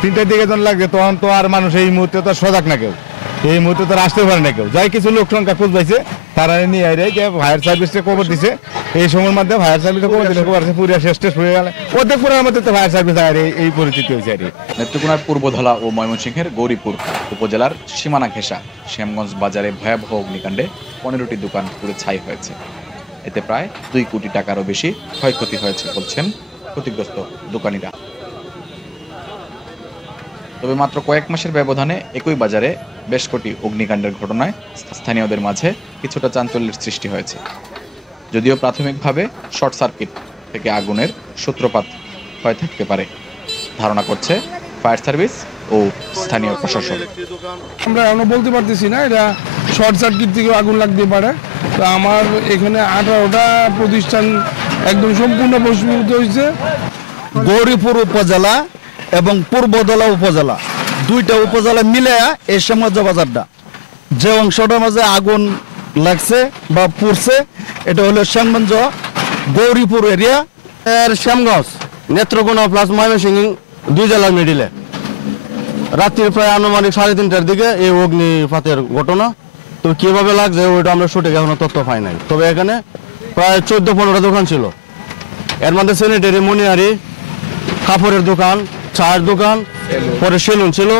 তিনটার দিকে যখন লাগছে তখন তো আর মানুষ এই মুহূর্তে তো সজাগ না কেউ, এই মুহূর্তে তো আসতে পারে না কেউ। যাই কিছু লোক সংখ্যা খোঁজ পাইছে তারা নিয়ে ফায়ার সার্ভিসে খবর দিছে। এই সময়ের মধ্যে ফায়ার সার্ভিসে খবর দিলে খবর আছে পুরো শেষ হয়ে গেলে ওদের পুরোর মধ্যে তো ফায়ার সার্ভিস আর এই পরিস্থিতি হয়েছে আর কি। নেত্রকোনার পূর্বধলা ও ময়মনসিংহের গৌরীপুর উপজেলার সীমানা ঘেঁষা শ্যামগঞ্জ বাজারে ভয়াবহ অগ্নিকাণ্ডে 15টি দোকান পুড়ে ছাই হয়েছে। এতে প্রায় 2 কোটি টাকারও বেশি ক্ষয়ক্ষতি হয়েছে বলছেন ক্ষতিগ্রস্ত দোকানিরা। তবে মাত্র কয়েক মাসের ব্যবধানে একই বাজারে বেশ কোটি অগ্নিকাণ্ডের ঘটনায় স্থানীয়দের মাঝে কিছুটা চাঞ্চল্যের সৃষ্টি হয়েছে। যদিও প্রাথমিকভাবে শর্ট সার্কিট থেকে আগুনের সূত্রপাত হয়ে থাকতে পারে ধারণা করছে ফায়ার সার্ভিস ও স্থানীয় প্রশাসন। আমরা এখনো বলতে পারতেছি না এটা শর্ট সার্কিট থেকে আগুন লাগতে পারে। তো আমার এখানে 18টা প্রতিষ্ঠান একদম সম্পূর্ণ ভস্মীভূত হয়েছে। গৌরীপুর উপজেলা এবং পূর্বধলা উপজেলা দুইটা উপজেলা মিলে এই শ্যামগঞ্জ বাজারটা যে অংশটার মাঝে আগুন লাগছে বা পুড়ছে এটা হলো শ্যামগঞ্জ গৌরীপুর এরিয়া এর শ্যামগঞ্জ নেত্রকোনা প্লাস ময়মনসিংহ 2 জেলার মিডিলে রাত্রির প্রায় আনুমানিক 3:30টার দিকে এই অগ্নিপাতের ঘটনা। তো কিভাবে লাগছে ওইটা আমরা সঠিক এখনো তথ্য পাই নাই। তবে এখানে প্রায় 14-15টা দোকান ছিল, এর মধ্যে স্যানিটারি, মনিহারি, কাপড়ের দোকান, চায়ের দোকান, পরে সেলুন ছিল,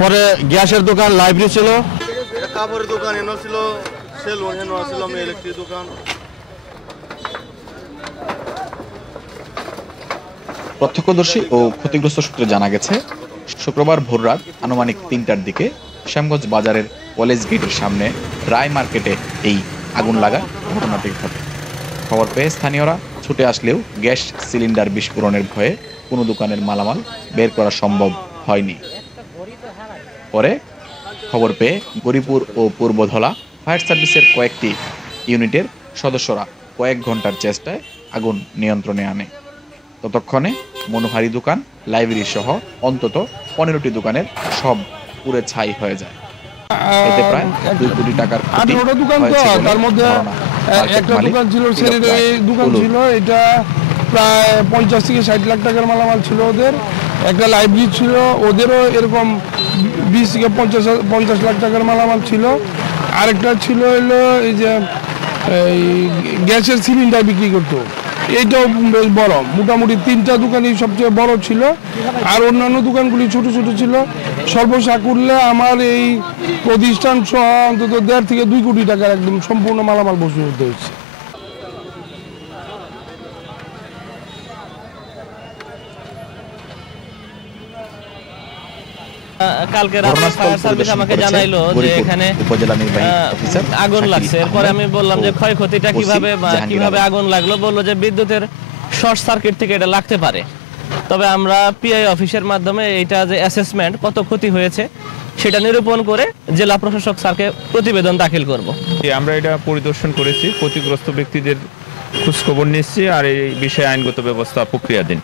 পরে গ্যাসের দোকান, লাইব্রেরি ছিল, কাপড়ের দোকান এনো ছিল, সেলুন এনো ছিল, ইলেকট্রিক দোকান। প্রত্যক্ষদর্শী ও ক্ষতিগ্রস্ত সূত্রে জানা গেছে শুক্রবার ভোররাত আনুমানিক 3টার দিকে শ্যামগঞ্জ বাজারের কলেজ গেটের সামনে রায় মার্কেটে এই আগুন লাগার ঘটনাটি ঘটে। খবর পেয়ে স্থানীয়রা ছুটে আসলেও গ্যাস সিলিন্ডার বিস্ফোরণের ভয়ে কোনো দোকানের মালামাল বের করা সম্ভব হয়নি। পরে খবর পেয়ে গৌরীপুর ও পূর্বধলা ফায়ার সার্ভিসের কয়েকটি ইউনিটের সদস্যরা কয়েক ঘন্টার চেষ্টায় আগুন নিয়ন্ত্রণে আনে। ততক্ষণে মনোহারি দোকান, লাইব্রেরি সহ অন্তত 15টি দোকানের সব পুড়ে ছাই হয়ে যায়। এতে প্রায় 2 কোটি টাকার 18টা দোকান, তো তার মধ্যে একটা দোকান ছিল স্যানিটারি দোকান ছিল, এটা প্রায় 50 থেকে 60 লাখ টাকার মালামাল ছিল ওদের। একটা লাইব্রেরি ছিল, ওদেরও এরকম 20 থেকে 50 লাখ টাকার মালামাল ছিল। আরেকটা ছিল হলো এই যে এই গ্যাসের সিলিন্ডার বিক্রি করতো, এইটাও বেশ বড়। মোটামুটি 3টা দোকানই সবচেয়ে বড় ছিল, আর অন্যান্য দোকানগুলি ছোট ছোট ছিল। সর্বসাকুল্যে আমার এই প্রতিষ্ঠান সহ অন্তত 1.5 থেকে 2 কোটি টাকার একদম সম্পূর্ণ মালামাল ভস্মীভূত হয়েছে। কালকে রাতে ফায়ার সার্ভিস আমাকে জানাইলো যে এখানে উপজেলা নির্বাহী অফিসার আগুন লাগছে। এরপরে আমি বললাম যে ক্ষয়ক্ষতিটা কিভাবে আগুন লাগলো, বললো যে বিদ্যুতের শর্ট সার্কিট থেকে এটা লাগতে পারে। তবে আমরা পিআই অফিসের মাধ্যমে এটা যে অ্যাসেসমেন্ট কত ক্ষতি হয়েছে সেটা নিরূপণ করে জেলা প্রশাসক স্যারকে প্রতিবেদন দাখিল করব। আমরা এটা পরিদর্শন করেছি, ক্ষতিগ্রস্ত ব্যক্তিদের খোঁজখবর নিচ্ছি আর এই বিষয়ে আইনগত ব্যবস্থা প্রক্রিয়াধীন।